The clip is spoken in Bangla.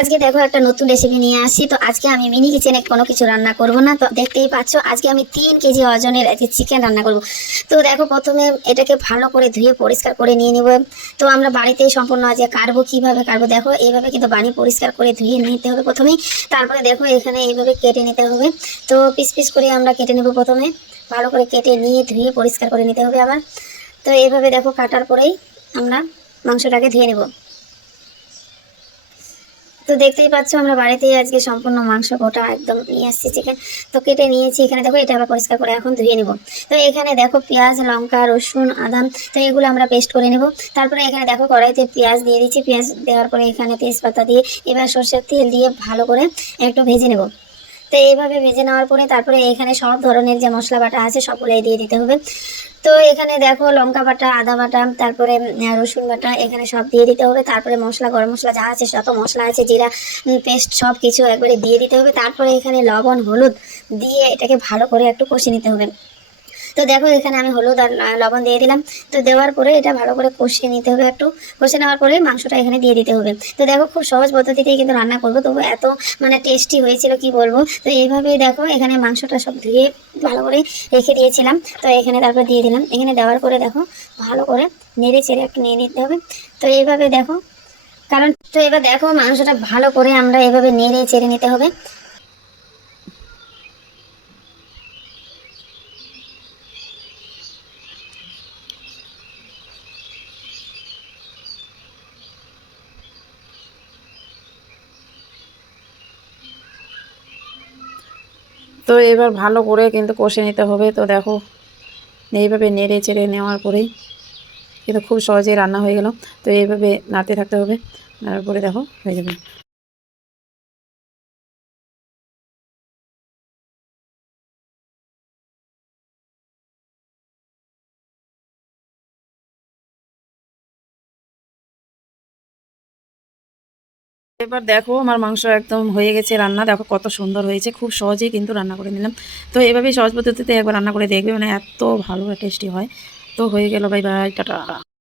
আজকে দেখো একটা নতুন রেসিপি নিয়ে আসছি। তো আজকে আমি মিনি কিচেনে কোনো কিছু রান্না করব না। তো দেখতেই পাচ্ছ, আজকে আমি তিন কেজি ওজনের চিকেন রান্না করব। তো দেখো প্রথমে এটাকে ভালো করে ধুয়ে পরিষ্কার করে নিয়ে নেব। তো আমরা বাড়িতেই সম্পূর্ণ আজকে কাটবো, কীভাবে কাটবো দেখো, এইভাবে কিন্তু বাড়ি পরিষ্কার করে ধুয়ে নিতে হবে প্রথমেই। তারপরে দেখো এখানে এইভাবে কেটে নিতে হবে। তো পিস পিস করে আমরা কেটে নেব প্রথমে। ভালো করে কেটে নিয়ে ধুয়ে পরিষ্কার করে নিতে হবে আবার। তো এইভাবে দেখো কাটার পরেই আমরা মাংসটাকে ধুয়ে নেব। তো দেখতেই পাচ্ছ, আমরা বাড়িতেই আজকে সম্পূর্ণ মাংস, গোটা একদম নিয়ে আসছি চিকেন তো কেটে নিয়েছি এখানে, দেখো, এটা আবার পরিষ্কার করে এখন ধুয়ে নেব। তো এখানে দেখো পেঁয়াজ, লঙ্কা, রসুন আদাম তো এগুলো আমরা পেস্ট করে নেব। তারপরে এখানে দেখো কড়াইতে পেঁয়াজ দিয়ে দিচ্ছি। পেঁয়াজ দেওয়ার পরে এখানে তেজপাতা দিয়ে, এবার সর্ষের তেল দিয়ে ভালো করে একটু ভেজে নেব। তো এইভাবে ভেজে নেওয়ার পরে তারপরে এখানে সব ধরনের যে মশলা বাটা আছে সবগুলোই দিয়ে দিতে হবে। তো এখানে দেখো লঙ্কা বাটা, আদা বাটা, তারপরে রসুন বাটা এখানে সব দিয়ে দিতে হবে। তারপরে মশলা, গরম মশলা যা আছে যত মশলা আছে, জিরা পেস্ট সব কিছু একবারে দিয়ে দিতে হবে। তারপরে এখানে লবণ, হলুদ দিয়ে এটাকে ভালো করে একটু কষে নিতে হবে। তো দেখো, এখানে আমি হলুদ আর লবণ দিয়ে দিলাম। তো দেওয়ার পরে এটা ভালো করে কষিয়ে নিতে হবে একটু। কষে নেওয়ার পরে মাংসটা এখানে দিয়ে দিতে হবে। তো দেখো, খুব সহজ পদ্ধতিতেই কিন্তু রান্না করব। তবু এত মানে টেস্টি হয়েছিল, কি বলব? তো এইভাবেই দেখো, এখানে মাংসটা সব ধুয়ে ভালো করে রেখে দিয়েছিলাম। তো এখানে তারপর দিয়ে দিলাম। এখানে দেওয়ার পরে দেখো, ভালো করে নেড়ে চেড়ে একটু নিয়ে নিতে হবে। তো এইভাবে দেখো, কারণ তো এবার দেখো, মাংসটা ভালো করে আমরা এভাবে নেড়ে চেড়ে নিতে হবে। তো এবার ভালো করে কিন্তু কষে নিতে হবে। তো দেখো, এইভাবে নেড়ে চেড়ে নেওয়ার পরেই কিন্তু খুব সহজেই রান্না হয়ে গেল। তো এইভাবে নাড়তে থাকতে হবে। তারপরে দেখো, হয়ে যাবে। এবার দেখো আমার মাংস একদম হয়ে গেছে রান্না। দেখো কত সুন্দর হয়েছে, খুব সহজেই কিন্তু রান্না করে নিলাম। তো এভাবেই সহজ পদ্ধতিতে একবার রান্না করে দেখবে মানে এত ভালো টেস্টি হয়। তো হয়ে গেল ভাই ভাই টাটা।